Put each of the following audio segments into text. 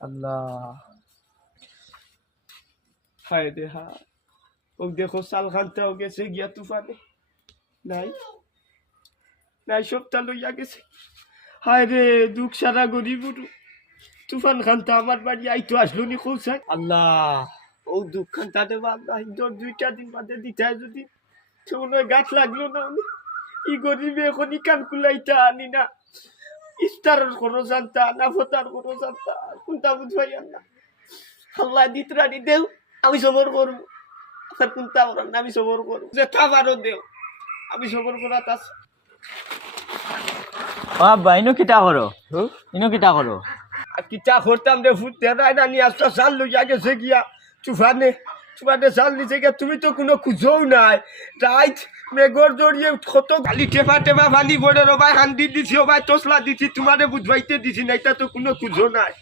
আল্লাহ। হায় রে হা ও দেখো সালখানটাও গেছে গিয়া তুফানে। নাই নাই, সবটা লইয়া গেছে। হায় রে, দুঃখ সারা গরিব তুফান খানটা আমার বাড়ি আইতো আসলো নি খোঁজায় আল্লাহ ও দুঃখ খানটা দেবা আল্লাহ। দুইটা দিন বাদে দিতে যদি। সেগুলো গাছ লাগল না ই গরিবে এখন কান কুলাইতা আনি না। ইস্তারের কোনো জানতা না ফতার কোনো জানতা কোনটা বুঝবাই না। আল্লাহ দিতরানি দেও আমি সবর করব। আর কোনটা না আমি সবর করব। যে খাবারও দেও আমি সবর করা তাস। আব্বা ইনো কিতা করো? ইনো কিতা করো? কিতা করতাম রে ফুটতে রায় না নিয়ে আসতে সাল লইয়া গেছে গিয়া তুফানে নিচে গিয়া তুমি তো কোনো খুঁজোও নাই। রাইট মেঘর জড়িয়ে কত গালি টেপা টেপা বালি পড়ে রবাই হান্দি দিছি তসলা দিছি তোমারে বুঝবাইতে দিছি না এটা তো কোনো খুঁজো নাই।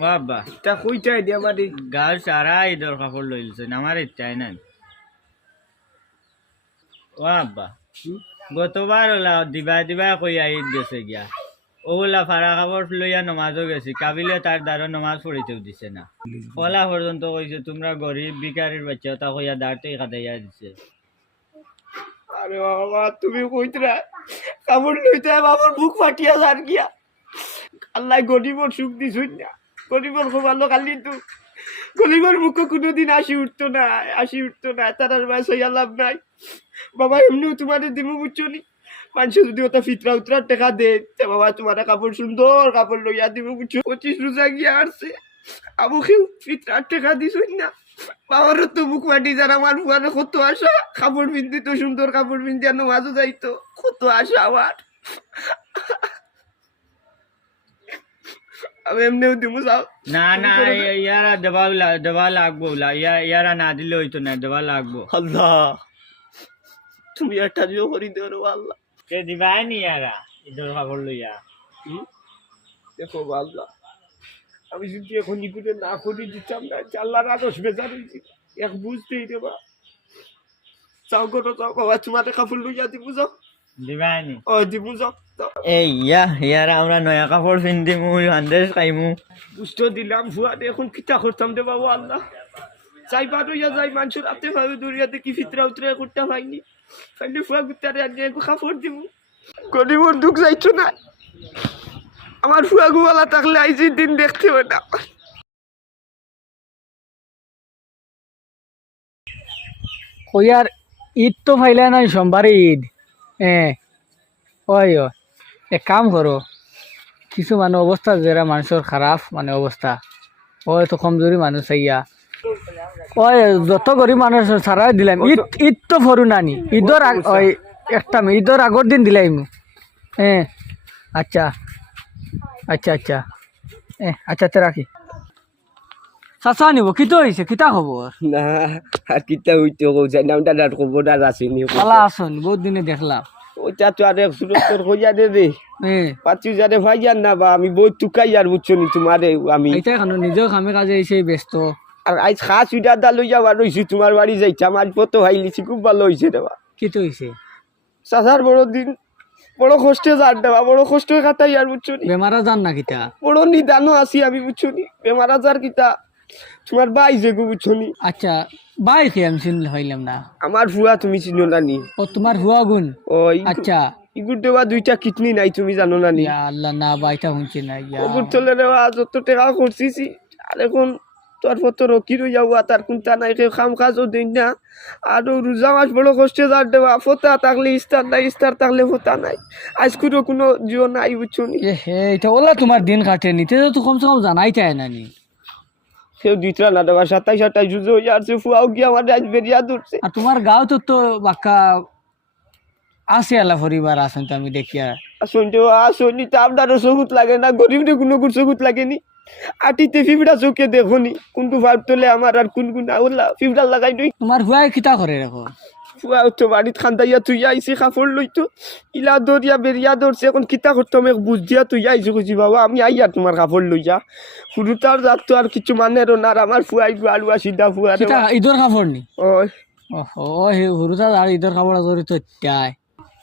ও আব্বা তা কইটাই দিয়া মানে গাঁর সারা ঈদর কাপড় লইলছেন আমার ইচ্ছাই নাই। ও আব্বা গতবার দিবা দিবা কইয়া ঈদ গেছে গিয়া। ওগুলা ফাড়া কাপড় লইয়া নমাজও গেছি। কাবিলে তার দ্বারা নমাজ পড়িতেও দিছে না। কলা পর্যন্ত কইছে তোমরা গরিব বিকারির বাচ্চা তা কইয়া দাঁড়তেই খাটাইয়া দিছে। আরে বাবা, তুমি কইতরা কাপড় লইতে বাবার বুক ফাটিয়া যার গিয়া আল্লাহ গরিবর সুখ দিছুন না। গরিবর খুব ভালো কালি তো গরিবর মুখে কোনোদিন আসি উঠতো না আসি উঠতো না তার আর বাস হইয়া লাভ নাই। বাবা, এমনিও তোমাদের দিমু বুঝছ নি? মানুষে যদি ওটা ফিতরা উতরা টেকা দে। বাবা তোমার কাপড় সুন্দর কাপড় লইয়া দিমু বুঝছ? পঁচিশ রোজা গিয়া আসছে। ফিতরা টেকা দিছুন না। বাবারও তো বুক মাটি যারা আমার বুয়ারে কত আশা। কাপড় পিনতে তো সুন্দর কাপড় পিনতে আর যাইতো। কত আশা আমার। আমি এমনিও দিমু যাও। না না ইয়ারা লা- দেওয়া লাগবো। ইয়া- ইয়ারা না দিলে হইতো না দেওয়া লাগবো। আল্লাহ। তুমি একটা জিও করি দেও আল্লাহ। কে দিবাই নি ইয়ারা ঈদর কাপড় লইয়া? দেখো আল্লাহ আমি যদি এখন নিকুটে না করি দিতাম না আল্লাহর আদর্শ বেজার হয়েছি এক বুঝতেই দেবা চাও করো চাও বাবা তোমার কাপড় লইয়া দিবু যাও। দিবাই নি। ও দিবু যাও। এই ইয়া ইয়ারা আমরা নয়া কাপড় পিন্ধিমু সন্দেশ খাইমু। বুঝতে দিলাম ভুয়া এখন কিতা করতাম রে বাবা আল্লাহ। যাই পারো ইয়া যাই মানুষের রাতে ভাবে দরিয়াতে কি ফিতরা উতরা করতে পাইনি। পাইলে ফুয়া গুতারে আনিয়ে একটু কাপড় দিব গরিবর দুঃখ যাইছো না আমার ফুয়া থাকলে আইজি দিন দেখতে হবে না কইয়ার ঈদ তো ফাইলে নাই সোমবারে ঈদ হ্যাঁ ওই। এক কাম করো কিছু মানে অবস্থা যারা মানুষের খারাপ মানে অবস্থা ওই তো কমজোরি মানুষ আইয়া ওই যত গরিব মানুষ সারাই দিলাম। ঈদ ঈদ তো ফরু নানি ঈদর ওই একটা ঈদর আগর দিন দিলাম হ্যাঁ আচ্ছা। আচ্ছা আচ্ছা। এ আচ্ছা তে রাখি। চাচা নিব কিতো হয়েছে কিতা খবর না আর কিতা হইতে কৌছে নামটা আর খবর আর আসেনি বহুত দিনে দেখলাম। ওইটা তো আর সুরক্ষর হইয়া দে দে। হ্যাঁ পাঁচু যারে ভাইয়ার না বা আমি বহুত টুকাই আর বুঝছ নি তোমারে আমি এইটাই কেন নিজের কামে কাজে এসে ব্যস্ত। আর আজ খাস উইটা দা লইয়া বার হইছি তোমার বাড়ি যাইতাম আজ পতো হাইলিছি খুব ভালো হইছে দেবা কি তো হয়েছে চাচার বড় দিন বড় কষ্টে যার দেওয়া বড় কষ্ট কাটাই আর বুঝছ নি। বেমারা যান না কিতা? বড় নিদানও আছি আমি বুঝছ নি। বেমার আজার কিতা? তোমার বাই যে গো বুঝছ নি। আচ্ছা বাই খেয়ে আমি চিনলে হইলাম না? আমার ফুয়া তুমি চিনো না নি। ও তোমার হুয়া গুণ? ওই আচ্ছা। ইগুর দেওয়া দুইটা কিডনি নাই তুমি জানো না নি। আল্লাহ না বাইটা শুনছি না ইয়া। ওগুর চলে দেওয়া যত টাকা করছিছি আর এখন তোর পর রকি রইয়া হওয়া তার কোনটা নাই কেউ খাম কাজও দিন না। আর রোজা মাস বড় কষ্টে যার দেওয়া ফোতা থাকলে ইস্তার নাই ইস্তার থাকলে ফোতা নাই। আজ কোনো কোনো জিও নাই বুঝছ নি? হে এটা ওলা তোমার দিন কাটে নিতে তো কমসে কম জানাই চায় না নি? কেউ দিতরা না দেওয়া সাতাই সাতাই জুজো আসছে ফুয়াও গিয়ে আমার আজ বেরিয়া ধরছে। আর তোমার গাঁও তো তো বাক্কা আছে আল্লাহ পরিবার আছেন তো আমি দেখিয়া। শুনছো আসনি তা আপনারও চকুত লাগে না গরিবরে কোনো চকুত লাগেনি? আটিতে ফিফড়া চোখে দেখনি কোনটু ভাব তোলে আমার আর কোন কোন আউলা ফিফড়া লাগাই নই তোমার হুয়াই কিতা করে রাখো ফুয়া তো বাড়িত খান্দাইয়া তুই আইসি কাপড় লইতো ইলা দরিয়া বেরিয়া ধরছে এখন কিতা করতাম এক বুঝ দিয়া তুই আইসি খুঁজি বাবা আমি আইয়া তোমার কাপড় লইয়া শুরু তার যাত তো আর কিছু মানে না আমার ফুয়াই আলুয়া সিধা ফুয়া ঈদর কাপড় নি? ওই ও হে হুরুতা আর ঈদর কাপড় ধরে তো চাই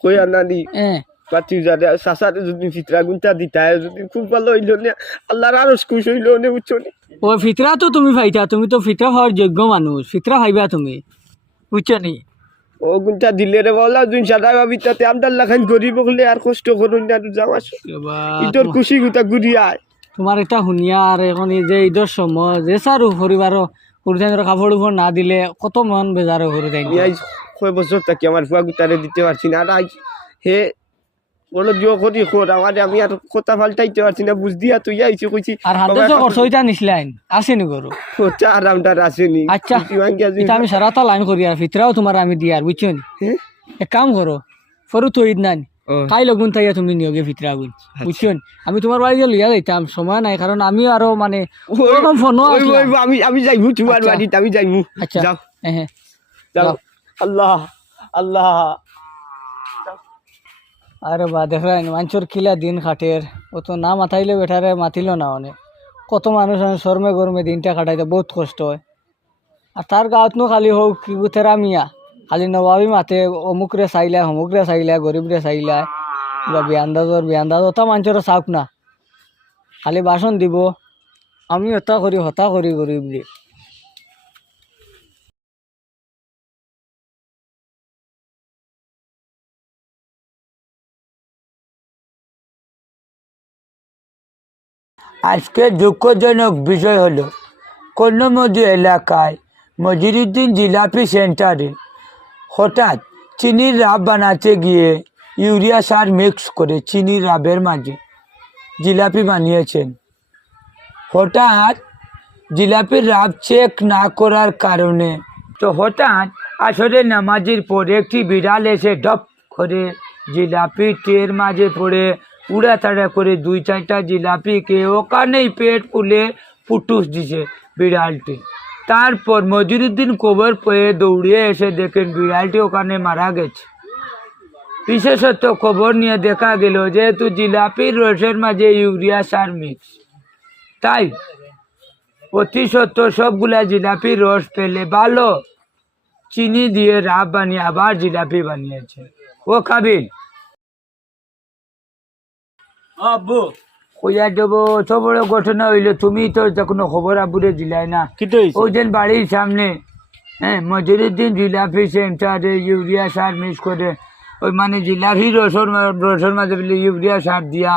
কই আনানি এ পাতি যারে চাচারে যদি ফিতরা গুনটা দিতায় যদি খুব ভালো হইল না আল্লাহর আরও খুশ হইল না বুঝছ নি? ও ফিতরা তো তুমি পাইতা তুমি তো ফিতরা হওয়ার যোগ্য মানুষ ফিতরা পাইবা তুমি বুঝছ নি? ও গুনটা দিলে রে বলা দুই সাদা ভাবি তাতে আমদার লাখান গরিব হলে আর কষ্ট করুন না যাওয়া ইটোর খুশি গুতা ঘুরিয়ায় তোমার এটা শুনিয়া আর এখন এই যে ঈদের সময় যে সারু পরিবারও সরুতাইনের কাপড় উপর না দিলে কত মন বেজার আজ কয় বছর থাকি আমার ফুয়া গুতারে দিতে পারছি না আর হে বলো জিও করি খোর আমার আমি আর কথা পাল্টাইতে পারছি না বুঝ দিয়া তুই আইছি কইছি আর হাতে তো করছ এটা নিছিলাইন আসেনি খোঁচা আসেনি। আচ্ছা এটা আমি সারাটা লাইন করি আর ফিতরাও তোমার আমি দিয়ার বুঝছ নি? হ্যাঁ? এক কাম করো ফরু তো ঈদ নাই। ও, কাই লগুন তাইয়া তুমি নিয়োগে ফিতরা গুণ বুঝছ আমি তোমার বাড়িতে লইয়া যাইতাম সময় নাই কারণ আমি আরও মানে ওরকম। ওই- আমি আমি যাইমু তোমার আচ্ছা। বাড়িতে আমি যাইমু। আচ্ছা। যাও। হ্যাঁ যাও। আল্লাহ আল্লাহ। আরে বা, দেখলেন, মানুষের কিলা দিন খাটের ও তো না মাথাইলে বেটারে মাতিল না অনেক কত মানুষ শর্মে গরমে দিনটা কাটাইতে, বহুত কষ্ট হয়। আর তার গাঁত নো খালি হোক কি গুতেরা মিয়া খালি নবাবি মাতে অমুকরে চাইলা অমুকরে চাইলা গরিবরে চাইলা বা বিয়ান্দাজর বিয়ান্দাজ ওটা মানুষের চাওক না। খালি বাসন দিব। আমি হতা করি হতা করি গরিব দিয়ে আজকে দুঃখজনক বিষয় হলো কর্ণমদি এলাকায় মজিরুদ্দিন জিলাপি সেন্টারে হঠাৎ চিনির রাব বানাতে গিয়ে ইউরিয়া সার মিক্স করে চিনির রাবের মাঝে জিলাপি বানিয়েছেন। হঠাৎ জিলাপির রাব চেক না করার কারণে তো হঠাৎ আসলে নামাজির পরে একটি বিড়াল এসে ডপ করে জিলাপি টের মাঝে পড়ে উড়াতাড়া করে দুই চারটা জিলাপিকে ওখানেই পেট ফুলে ফুটুস দিছে বিড়ালটি। তারপর মজুরুদ্দিন কবর পেয়ে দৌড়িয়ে এসে দেখেন বিড়ালটি ওখানে মারা গেছে। বিশেষত খবর নিয়ে দেখা গেল যেহেতু জিলাপির রসের মাঝে ইউরিয়া সার মিক্স তাই অতি সত্য সবগুলা জিলাপির রস পেলে ভালো। চিনি দিয়ে রাব বানিয়ে আবার জিলাপি বানিয়েছে। ও কাবিল আব্বু। কইয়া দেব অত বড় ঘটনা হইল তুমি তো কোনো খবর আবুরে দিলাই না ওই দিন বাড়ির সামনে হ্যাঁ মজুরুদ্দিন জিলাপি সেন্টারে ইউরিয়া সার মিক্স করে ওই মানে জিলাপি রসর রসর মাঝে বলে ইউরিয়া সার দিয়া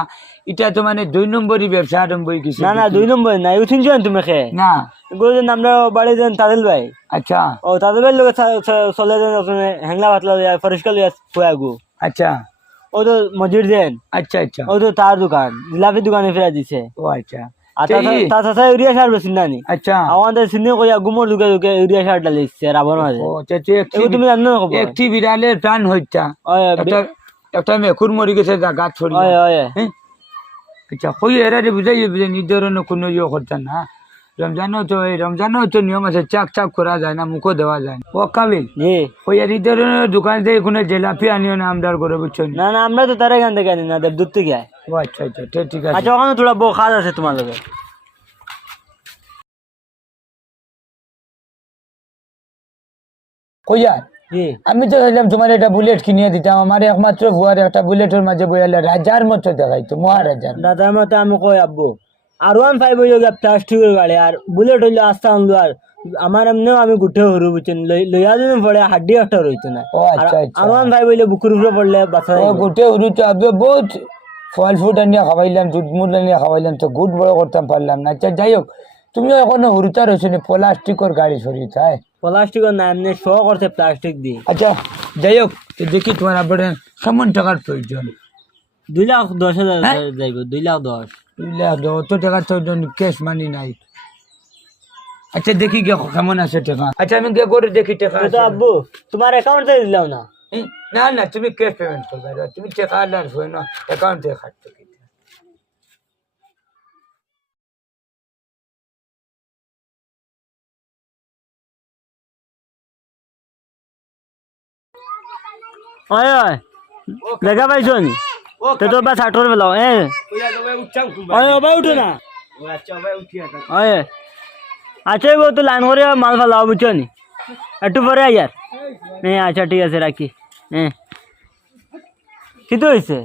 এটা তো মানে দুই নম্বরই ব্যবসা আরম্ভ হয়ে গেছে। না না দুই নম্বর না ইউ তুমি খে না। গুরুজন আমরা বাড়ি দেন তাদেল ভাই। আচ্ছা। ও তাদের ভাই লোক চলে দেন হ্যাংলা পাতলা লইয়া পরিষ্কার আচ্ছা। ও তো মজুর দেন আচ্ছা আচ্ছা ও তো তার দোকান জিলাপি দোকানে ফেরা দিছে ও আচ্ছা ইউরিয়া সার বেশি না আচ্ছা আমাদের সিনে কইয়া গুমর দুকে দুকে ইউরিয়া সার ডালিছে রাবণ মাঝে ও তুমি জানো না একটি বিড়ালের প্রাণ হত্যা একটা একটা মেকুর মরি গেছে ওই ছড়িয়ে? আচ্ছা কই এরা বুঝাই বুঝে নিজের কোনো ইয়ে করতে না রমজানও তো এই রমজানও তো নিয়ম আছে চাক চাক করা যায় না মুখও দেওয়া যায় না। ও কাবিল জি। ওই আর ঈদের দোকান থেকে কোনো জেলাপি আনিও না আমদার করে বুঝছ না? না আমরা তো তার এখান থেকে আনি না দেব দূর থেকে আয়। ও আচ্ছা আচ্ছা ঠিক আছে। আচ্ছা ওখানে থোড়া বউ আছে তোমার লগে। কইয়া জি। আমি তো চাইলাম তোমার একটা বুলেট কিনিয়ে দিতাম আমার একমাত্র ভুয়ার একটা বুলেটের মাঝে বইয়ালে রাজার মতো দেখাইতো মহারাজার। দাদার মতে আমি কই আব্বু? আর ওয়ান ফাইভ হইল গিয়া প্লাস্টিকের গাড়ি আর বুলেট হইল আস্তে আনলো আর আমার এমনিও আমি গুঠে হরু বুঝছেন লই- লইয়া যদি পড়ে হাড্ডি একটা রইতো না। আচ্ছা আচ্ছা। আর ওয়ান ফাইভ হইলে বুকুর উপরে পড়লে বাচ্চা ও গোটে উড়ুতে আবে বহুত ফল ফুট আনিয়ে খাওয়াইলাম দুধ মুধ আনিয়ে খাওয়াইলাম তো গুড বড় করতাম পারলাম না। আচ্ছা যাই হোক তুমিও এখনও হুরুতা রয়েছো না প্লাস্টিকের গাড়ি সরিয়ে তাই? প্লাস্টিকের না এমনি শো করছে প্লাস্টিক দিয়ে। আচ্ছা যাই হোক তো দেখি তোমার আবার কেমন টাকার প্রয়োজন? দুই লাখ দশ হাজার হ্যাঁ? যাইব দুই লাখ দশ। অত টাকার তো ক্যাশ মানি নাই। আচ্ছা দেখি গে কেমন আছে টাকা। আচ্ছা আমি গে করে দেখি টাকা তো আব্বু তোমার অ্যাকাউন্ট দিলাম না। না না তুমি ক্যাশ পেমেন্ট করবে তুমি টাকা হয় না অ্যাকাউন্ট খাটতে ওই ওই দেখা পাইছো নি তো তো বাস আটর বেলাও এ। ওবাই উঠো না। ওই আচ্ছা গো তো লাইন করে মাল ফেলাও বুঝছ নি? একটু পরে আই আর। হ্যাঁ আচ্ছা ঠিক আছে রাখি। হ্যাঁ কিতো হয়েছে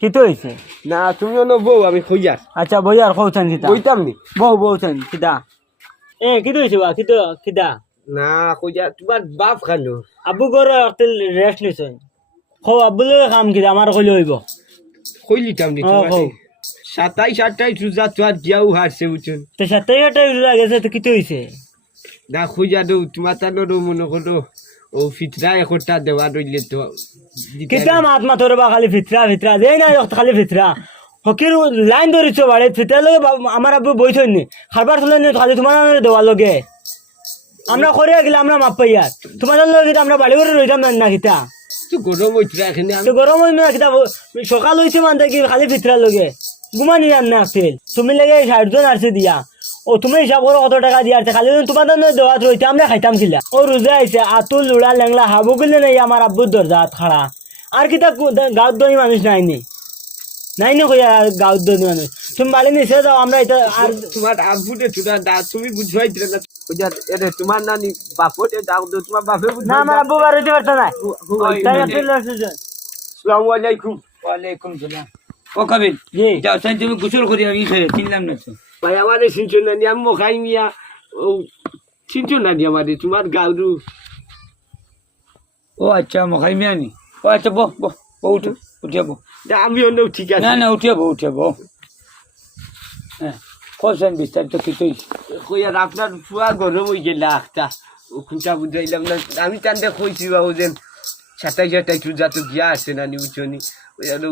কিতো হয়েছে না তুমি অন্য বউ আমি খুঁজার আচ্ছা বই আর কৌছেন কিতা বইতাম নি? বউ বউছেন কিতা এ কিতো হয়েছে বা কিতো কিতা না খুঁজার তোমার বাপ খানো। আব্বু গর রেস্ট নিছেন খো আব্বু লগে কাম কিতা আমার কইলে হইব। কইলিতাম নি। সাতাইশ রোজা তো আর গিয়াও হারছে তো লাগেছে তো হয়েছে না খুঁজা দেও তোমার মনে করো। ও ফিতরা একটা দেওয়া রইলে তো কিতা মাত মাতর বা খালি ফিতরা ফিতরা দেই না খালি ফিতরা। হকির লাইন ধরিছ বাড়ি ফিতরা লগে আমার আব্বু বইছেন নি খারবার চলে নি খালি তোমার দেওয়া লগে। আমরা করে গেলে আমরা মাপ পাই আর তোমাদের লগে আমরা বাড়ি করে রইতাম না কিতা তো গরম হইতরা এখানে তো গরম হইল না কিতা সকাল হইছে মানে কি খালি ফিতরা লগে। ঘুমানি যান না আসছিল তুমি লাগে ষাট জন আসছে দিয়া। ও তুমি হিসাব করো কত টাকা দিয়া আছে খালি তোমার জন্য দেওয়াত রইতে আমরা খাইতাম ছিলা। ও রোজা আইছে আতুল লুড়া লেংলা হাবু গেলে নাই আমার আব্বুর দরজাত খাড়া আর কিতা গাঁত দনি মানুষ নাইনি নাইনি কইয়া গাঁত দনি মানুষ তুমি বাড়ি নিচে যাও আমরা এটা আর তোমার আব্বুটে তুমি বুঝবাই দিলে না। খুঁজা এরে তোমার নানি বাপটে দাও তোমার বাপে না আমার আব্বু বার হইতে পারতো না। তাই আপনি লড়ছেন। আসসালামু আলাইকুম। ওয়ালাইকুম সালাম। ও যাও সাইন তুমি গোসল করি আমি চিনলাম না ভাই আমারে চিনছো না নি আমি মোখাই নিয়া ও চিনছো না নি তোমার গাউরু ও আচ্ছা মখাই মিয়ানি ও আচ্ছা বহ বহ বহ উঠো উঠে বহ। না আমি অন্য ঠিক না না উঠে বহ উঠে বহ। হ্যাঁ। কোথায় বিস্তারিত কিছুই। কইয়ার আপনার ফুয়া গরম হয়ে গেল একটা খুঁটা বুঝাইলাম না। আমি তান্ডে কইছি বাবু যেন সাতাই সাতাই চুজা তো গিয়া আছে না নি আর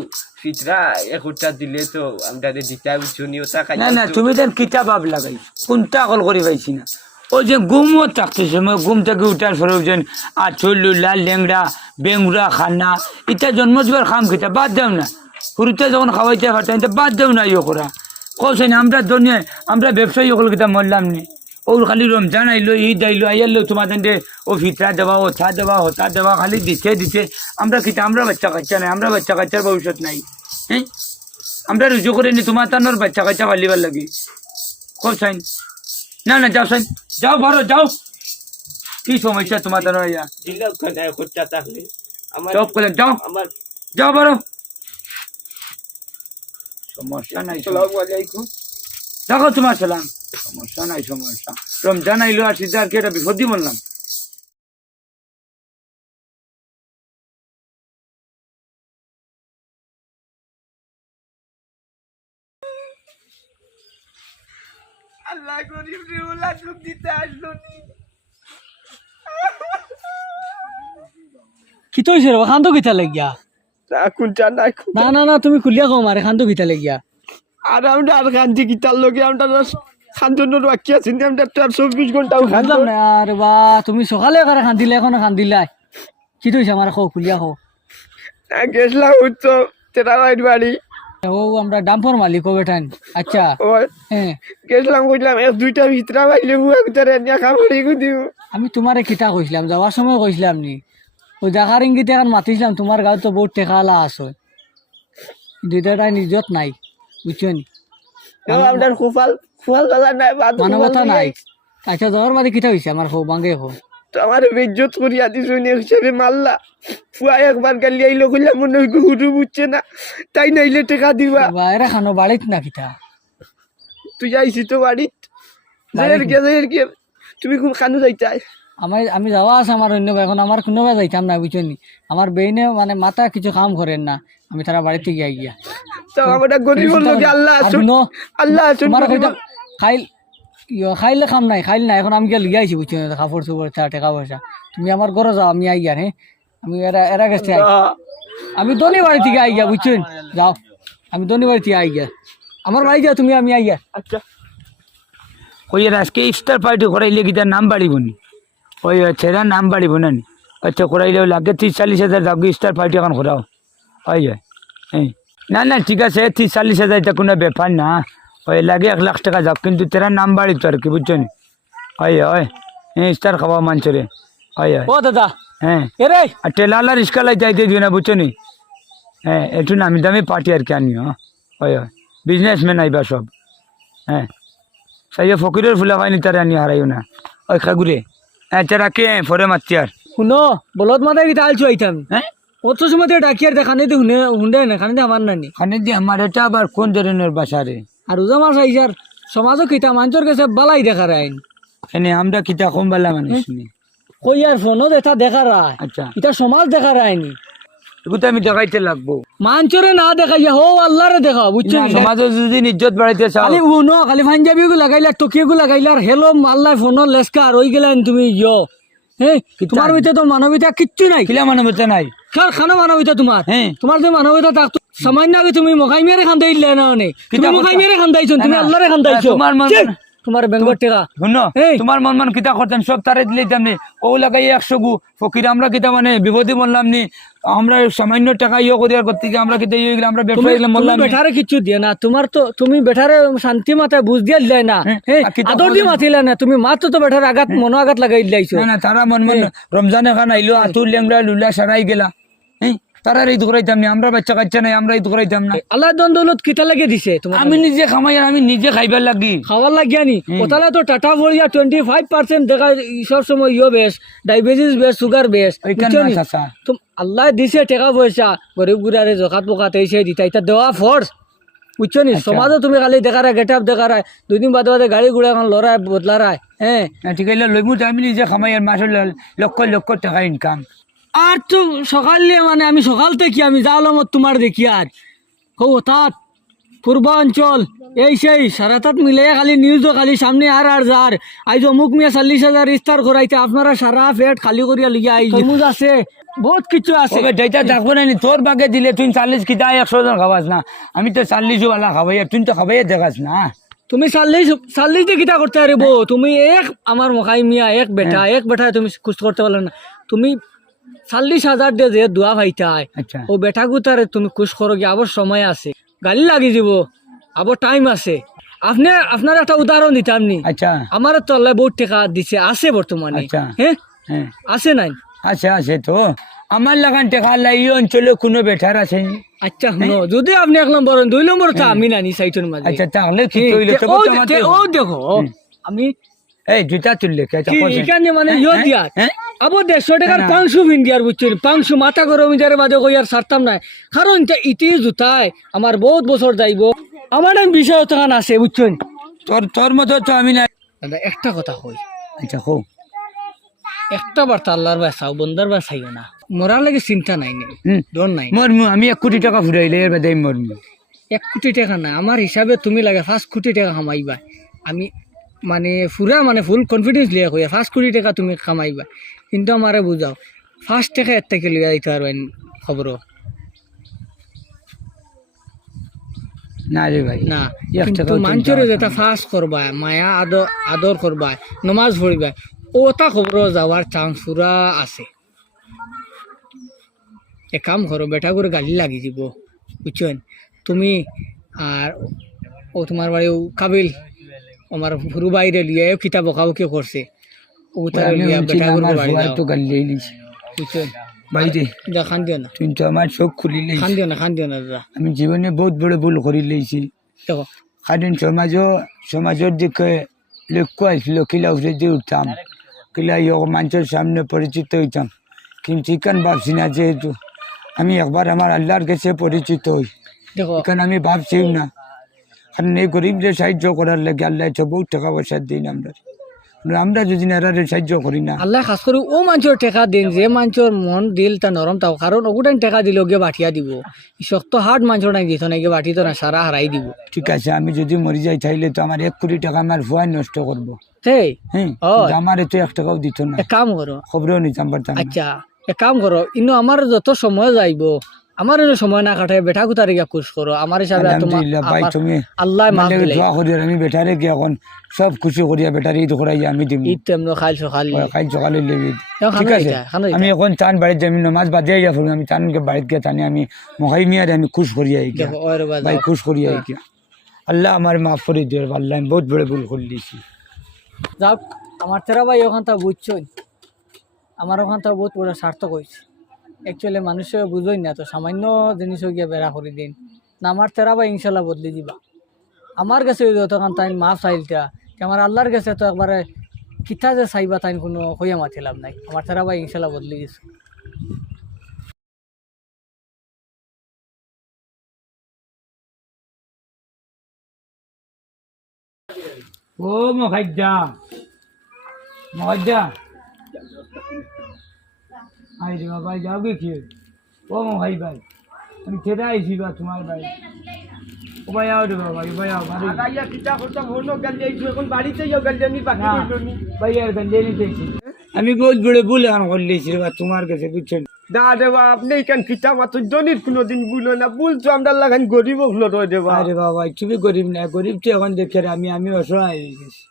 ফিতরা একটা দিলে তো আমরা দিতা উঠছনি ওটা খাই না না তুমি যেন কিতা ভাব লাগাই কোনটা অকল করে পাইছি না। ও যে গুমও থাকতেছে মই গুম থেকে উঠার পরে যেন আঠল্লু লাল লেংড়া বেংরা খানা ইটা জন্ম দিবার খাম কিতা বাদ দেও না। শুরুতে যখন খাওয়াইতে পারতাম বাদ দেও না ইয়ে করা। কছেন আমরা দুনিয়া আমরা ব্যবসায়ী সকল কিতা মরলাম নি। ওর খালি রমজান আইলো ঈদ আইলো আইয়ালো তোমাদের ও ফিতরা দেওয়া ও থা দেওয়া হতা দেওয়া খালি দিতে দিতে আমরা কিতা আমরা বাচ্চা কাচ্চা নাই আমরা বাচ্চা কাচ্চার ভবিষ্যৎ নাই। হ্যাঁ আমরা রুজু করে নি তোমার তানোর বাচ্চা কাচ্চা পালিবার লাগে। কর সাইন না না যাও সাইন যাও ভালো যাও। কি সমস্যা তোমার তানোর ইয়া চপ করে যাও। যাও ভালো সমস্যা নাই দেখো তোমার সালাম সমস্যা নাই সমস্যা। রমজান আইলো আর সিদ্ধা আর কি একটা বিপত্তি বললাম। আল্লাহ গরিব রে ওলা সুখ দিতে আসলো নি। কি তো হয়েছে রে তো কিতা লাগিয়া? না নাই না না না তুমি খুলিয়া কম আরে খান তো লাগিয়া আর আমরা আর খান্তি কি তার লগে আমরা খান্তনের বাকি আছি না, আমরা তো চব্বিশ ঘন্টাও বুঝলাম না? আরে বা তুমি সকালে কারে খান দিলে এখনও খান দিলাই কি আমার খো খুলিয়া খো গেছিলাম তো তেরা বাইর বাড়ি ও আমরা ডাম্পর মালিক আচ্ছা। ওই গেছিলাম কইলাম এক দুইটা ভিতরা বাইলে বুয়া ভিতরে নিয়ে খাবারি দিব আমি তোমারে কিতা কইছিলাম যাওয়ার সময় কইছিলাম নি? ওই দেখার ইঙ্গিতে এখন মাতিছিলাম তোমার গাঁও তো বহুত টেকা আলা আছে। দুইটা নিজত নাই বুঝছ নি? নাই বাদ মানবতা নাই। আচ্ছা যাওয়ার বাদে কিতা হয়েছে আমার খো বাঙ্গে খো তো আমার বেজ্জত করিয়া দিছ হিসেবে মারলা ফুয়া একবার গালি আইলো মনে হয় বুঝছে না। তাই নাইলে টাকা দিবা। খানো বাড়িত না তুই তো বাড়িত তুমি কোন খানু যাইতাই। আমার আমি যাওয়া আছে আমার অন্য এখন আমার কোনো ভাই যাইতাম না বুঝছ নি? আমার বেইনে মানে মাথা কিছু কাম করেন না আমি তারা বাড়িতে গিয়া গিয়া। খাইল খাইলে খাম নাই খাইল নাই এখন আমি গিয়া লিয়ে আইছি বুঝছ না? কাপড় চোপড় টাকা পয়সা। তুমি আমার ঘরে যাও আমি আই গিয়া হ্যাঁ? আমি এরা এরা আই। আমি দনি বাড়ি থেকে আই গিয়া বুঝছেন? যাও আমি দনি বাড়ি থেকে আই গিয়া আমার বাড়ি যা তুমি আমি আই গিয়া আচ্ছা। ওই এর আজকে ইফতার পার্টি করাইলে কি তার নাম বাড়িব নি ওই ছেড়া নাম বাড়িব না নি? আচ্ছা করাইলে লাগে ত্রিশ চল্লিশ হাজার লাগবে ইফতার পার্টি এখন করাও হয় যায়। না না ঠিক আছে ত্রিশ চল্লিশ হাজার এটা কোনো ব্যাপার না। ওই লাগে এক লাখ টাকা যাক কিন্তু তেরা নাম বাড়ি তো আর কি বুঝছ নি? হয় হয়। হ্যাঁ ইফতার খাওয়া মানছরে হয় হয়। ও দাদা। হ্যাঁ এরে আর টেলালা রিক্সা লাই যাইতে দিও না বুঝছ নি? হ্যাঁ একটু নামি দামি পার্টি আর কি আনিও হ্যাঁ হয় হয়। বিজনেসম্যান আইবা সব হ্যাঁ সাইয়া ফকিরের ফুলা পাইনি তারা আনি হারাইও না। ওই খাগুরে হ্যাঁ আর। শুনো মাথায় আলছু আইতাম? হ্যাঁ? অত সময় তো ডাকিয়ার দেখানে তো শুনে শুনে না খানে আমার নানি। খানে দিয়ে আমার এটা আবার কোন ধরনের বাসা রে? আর রোজা মাস আইসার সমাজও কিতা মানুষের কাছে বালাই দেখার আইন। এনে আমরা কিতা কম বেলা মানুষ নি। কই আর এটা দেখার আয় আচ্ছা। এটা সমাজ দেখার আইনি। এগুলো আমি দেখাইতে লাগবো। মানুষরে না দেখাইয়া হো আল্লাহরে বুঝছেন? সমাজে যদি ইজ্জত বাড়াইতে চাও। খালি পাঞ্জাবি গু লাগাইলা টকিয়ে গু লাগাইলা আর হেলো আল্লাহ লেসকা গেলেন তুমি ইয়। হ্যাঁ তোমার ভিতরে তো মানবিতা কিচ্ছু নাই। কিলা মানবতা নাই? কার খানো মানবিতা তোমার? হ্যাঁ। তোমার যে মানবিতা থাকতো সামান্য আগে তুমি না অনেক তুমি খান্দাইছো তুমি না, না। আল্লাহরে খান্দাইছো। তোমার ছি! তোমার বেঙ্গর টেকা শুনো। তোমার মন মন কিতা করতেন সব তারে দিলে তেমনি ও লাগাই একশো গু ফকির আমরা কিতা মানে বিপদে বললাম নি। আমরা সামান্য টাকা ইয়ে করি আর করতে আমরা কিতা ইয়ে গেলাম আমরা ব্যবসা বললাম। বেঠারে কিচ্ছু দিয়ে না। তোমার তো তুমি বেঠারে শান্তি মাথায় বুঝ দিয়ে দিলে না। হ্যাঁ, হ্যাঁ আদর দিয়ে? মাতিলে না। তুমি মাত্র তো বেঠার আঘাত মনো আঘাত লাগাই দিলাইছো। না না তারা মন মন রমজান এখান আইলো আতুর লেংরা লুলা সারাই গেলা। হ্যাঁ তারা এই ধরাইতাম না আমরা বাচ্চা কাচ্চা নাই আমরা এই ধরাইতাম না। আল্লাহ দন্দলত কিতা লাগে দিছে আমি নিজে খামাই আমি নিজে খাইবার লাগি। খাওয়ার লাগিয়া নি ওতালা তো টাটা ভরিয়া টোয়েন্টি ফাইভ পার্সেন্ট দেখা সব সময় ইয়ে বেশ ডায়াবেটিস বেশ সুগার বেশ? চাচা তো আল্লাহ দিছে টাকা পয়সা গরিব গুড়ারে জকাত পোকাত এইসে দিতা এটা দেওয়া ফোর্স বুঝছ নি? সমাজও তুমি খালি দেখারা গেট আপ দেখারায় দুই দিন বাদে বাদে গাড়ি ঘোড়া এখন লড়াই বদলারায় হ্যাঁ? ঠিক আছে লইমু আমি নিজে খামাই আর মাসের লক্ষ লক্ষ টাকা ইনকাম আর তো সকালে মানে আমি সকাল থেকে আমি যাওয়ালাম তোমার দেখি আর হো তাত পূর্বাঞ্চল এই সেই সারা তাত মিলে খালি নিউজও খালি সামনে আর আর যার। আইজ অমুক মিয়া চল্লিশ হাজার ইস্তার করাইতে আপনারা সারা পেট খালি করিয়া লিয়া আই তরমুজ আছে। বহুত কিছু আছে। যেটা দেখব না তোর বাগে দিলে তুই চাল্লিশ কিতা একশো জন খাবাস না। আমি তো চাল্লিশও বালা খাবাই তুই তো খাবাই দেখাস না। তুমি চাল্লিশ চাল্লিশ দিয়ে কিতা করতে পারিব? তুমি এক আমার মখাই মিয়া এক বেটা এক বেটা তুমি খুশ করতে পারলে না। তুমি চাল্লিশ হাজার দিয়ে যে দোয়া ভাইতায় আচ্ছা। ও বেটা গুতারে তুমি খুশ করো গিয়ে আবার সময় আছে। গাড়ি লাগি যাব আবার টাইম আছে। আপনি আপনার একটা উদাহরণ দিতাম নি আচ্ছা। আমার তো আল্লাহ বহুত টাকা দিছে আছে বর্তমানে। আচ্ছা। হ্যাঁ? হ্যাঁ। আছে নাই? আছে আছে তো। আমার লাগান টেকা আল্লাহ এই অঞ্চলে কোনো বেঠার আছে? আচ্ছা শুনো যদি আপনি এক নম্বর দুই নম্বর তো আমি নানি সাইটুর মাঝে। আচ্ছা তাহলে কি হ্যাঁ, ও দেখো আমি এই জুতা তুললে এখানে মানে ইয়ে দিয়ার হ্যাঁ? আবার দেড়শো টাকার পাংশু ভিন্দিয়ার বুঝছেন? পাংশু মাথা গরম যারে বাজে কই আর সারতাম না। কারণ ইতি জুতায় আমার বহুত বছর যাইব। আমার বিষয় তখন আছে বুঝছেন? তোর তোর মতো তো আমি না দাদা একটা কথা কই। আচ্ছা হো একটা বার্তা আল্লাহর বাসাও বন্দার বাসাইও না। মরার লাগে চিন্তা নাই ডর নাই। মরমু আমি এক কোটি টাকা ফুরাইলে এর বাদে মরমু। এক কোটি টাকা না আমার হিসাবে তুমি লাগে পাঁচ কোটি টাকা কামাইবা। আমি মানে পুরা মানে ফুল কনফিডেন্স লিয়া কইয়া পাঁচ কোটি টাকা তুমি কামাইবা। কিন্তু আমারে বুঝাও ফার্স্ট টাকা এর থেকে লিয়া দিতে পারবেন খবর না রে ভাই। না। কিন্তু মানুষের যেটা ফাঁস করবা মায়া আদর আদর করবা নমাজ পড়িবা ওটা খবর যাওয়ার চান্স পুরা আছে। এক কাম করো বেটা করে গালি লাগি যাব। বুঝছেন তুমি আর ও তোমার বাড়ি কাবিল। আমার ফুরু বাইরে লিয়ে কিতাব বকাবকি করছে ও তার লিয়া বেটা করে বাড়ি তো গালি লইলিস বুঝছেন বাইরে যা খান দিও না। তুই তো আমার চোখ খুলিলে খান দিও না খান দিও না দাদা। আমি জীবনে বহুত বড় ভুল করি লইছি দেখো কারণ সমাজও সমাজের দিকে লক্ষ্য আসলো কিলা উঠে দিয়ে উঠতাম কিলা ইয়ে মানুষের সামনে পরিচিত হইতাম কিন্তু এখান ভাবছি না যেহেতু আমি একবার আমার আল্লাহর কাছে পরিচিত হই দেখো। এখানে আমি ভাবছিও না। এই গরিবদের সাহায্য করার লাগে আল্লাহ তো বহুত টাকা পয়সা দিন আমরা। আমরা যদি এরারে সাহায্য করি না। আল্লাহ খাস করে ও মানুষের টেকা দিন যে মানুষের মন দিল তা নরম তাও কারণ ওগুটাই টেকা দিলে গিয়ে বাটিয়া দিব। শক্ত হাট মানুষের নাই দিত না গিয়ে বাটিত না সারা হারাই দিব। ঠিক আছে আমি যদি মরি যাই তাইলে তো আমার এক কোটি টাকা আমার ভুয়াই নষ্ট করব। সেই হ্যাঁ আমার তো এক টাকাও দিত না। এক কাম করো। খবরও নিতাম পারতাম আচ্ছা এক কাম করো ইনো আমার যত সময় যাইব আমার এনে সময় না কাটে বেটা কুতারে গিয়া খুশ করো আমার হিসাবে আল্লাহ মাফ মানে দিলে। দোয়া করি আমি বেটারে কি এখন সব খুশি করিয়া বেটারে ঈদ করাই আমি দিম। ঈদ তেমন খাইল সকাল খাই সকালে লেবি ঠিক আছে। আমি এখন চান বাড়িতে আমি নমাজ বাদে যা ফুল আমি চানকে বাড়িতে গিয়ে টানি আমি মহাই মিয়ারে আমি খুশ করিয়া বাদ ভাই খুশ করিয়া গিয়া। আল্লাহ আমার মাফ করে দিয়ে আল্লাহ আমি বহুত বড় ভুল করে দিয়েছি যাক আমার তেরা ভাই ওখান তা বুঝছই আমার ওখান তা বহুত বড় সার্থক হয়েছে অ্যাকচুয়ালি মানুষে বুঝই না, তো সামান্য জিনিস গিয়া বেড়া করে দিন। না আমার তেরা বা ইনশাল্লাহ বদলি দিবা। আমার কাছে যতক্ষণ তাই মাফ চাইলটা আমার আল্লাহর কাছে তো একবারে কিতা যে চাইবা তাই কোনো হইয়া মাতিলাম নাই। আমার তেরা বা ইনশাল্লাহ বদলি গেছে ও মহাজ্যা মহাজ্যা আই রে বাবা যাও গে কি ও মখাই ভাই আমি খেতে আইছি বা তোমার ভাই। ও ভাই আও রে বাবা ভাই আও বাড়ি আগাইয়া কিতা করতাম হলো গেল যাইছো এখন বাড়িতে যাও গেল আমি বাকি ভাই আর গঞ্জে নিতেছি আমি বহুত বড় ভুল এখন করলেছি বা তোমার কাছে বুঝছেন? না রে বা আপনি কেন কিতা মাত্র জনির কোনোদিন বুলো না বলছো আমরা লাগান গরিব হলো রয়ে রে বা আরে বাবা তুমি গরিব না গরিব তো এখন দেখে আমি আমি অসহায় হয়ে গেছি।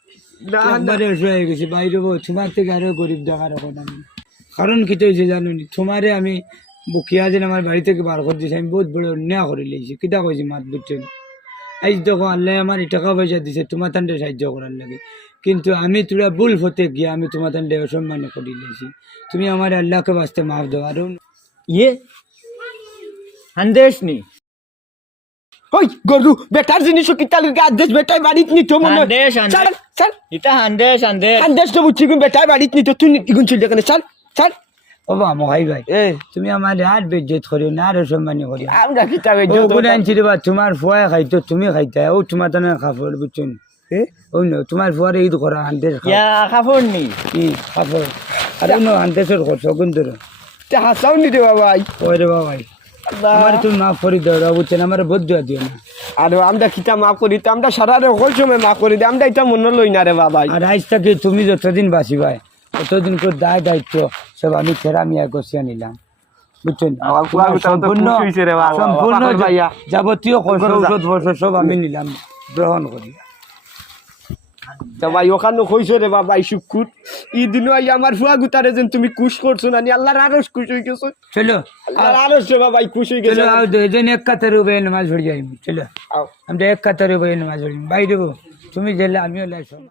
একবারে অসহায় হয়ে গেছি বাইরে তোমার থেকে আরও গরিব দেখার এখন আমি। কারণ কি হয়েছে জানো নি তোমারে আমি বুকিয়া যেন আমার বাড়ি থেকে বার করে দিয়েছি আমি বহুত বড় অন্যায় করে লিয়েছি কিতা কইছি মাত বুঝছেন? আজ দেখো আল্লাহ আমার এই টাকা পয়সা দিছে তোমার তান্ডে সাহায্য করার লাগে। কিন্তু আমি তোরা ভুল হতে গিয়ে আমি তোমার তান্ডে অসম্মান করে লিয়েছি তুমি আমার আল্লাহকে বাঁচতে মাফ দাও আর ইয়ে সন্দেশ নি। ওই গরু বেটার জিনিস কিতা লাগে আদেশ বেটাই বাড়িত নিত মনে। সন্দেশ সন্দেশ ইটা সন্দেশ সন্দেশ আন্দেশ তো বুঝছি বেটাই বাড়িত নিত তুই ইগুন চলে কেন ছাড় ছাড়। ও বা মহাই ভাই। এ তুমি আমার আর বেজ্জত করিও না আর অসম্মানী করিও। আমরা কিতা বে ও গুণ আনছি রে বা তোমার ফুয়ায় খাইতো তুমি খাইতা। ও তোমার তো না খাফর বুঝছেন। ও ন তোমার ফুয়ারে ঈদ করা কাপড় নি? কি খাফর আরে ন আন্দেশের করছ তে হাসাও নি রে বাবা ওই রে বাবাই আমার তুমি মাফ করে দাও রে বুঝছেন আমার বোধ দিও না। আর আমরা কিতা মাফ করি? তো আমরা সারা রে সময় মাফ করি আমরা এটা মনে লই না রে বাবা আর আজ থেকে তুমি যতদিন বাঁচিবাই। ততদিন করে দায় দায়িত্ব সব আমি ফেরা মিয়া গছিয়া নিলাম। বুঝছেন? সম্পূর্ণ যাবতীয় খরচ ঔষধ ফসল সব আমি নিলাম গ্রহণ করি। ভাই ওখানে কইছো রে বাবা এই শুকুর ই দিনও আই আমার ফুয়া গুতারে যেন তুমি কুশ করছ না নি আল্লাহর আরস খুশ হয়ে গেছো। চলো। আল্লাহর আরস রে বাবা খুশ গেছে। চলো আও দুজন এক কাতার উবে নামাজ পড়ে যাই চলো। আও। আমরা এক কাতার উবে নামাজ পড়ি বাইরে তুমি জেলে আমিও লাই সব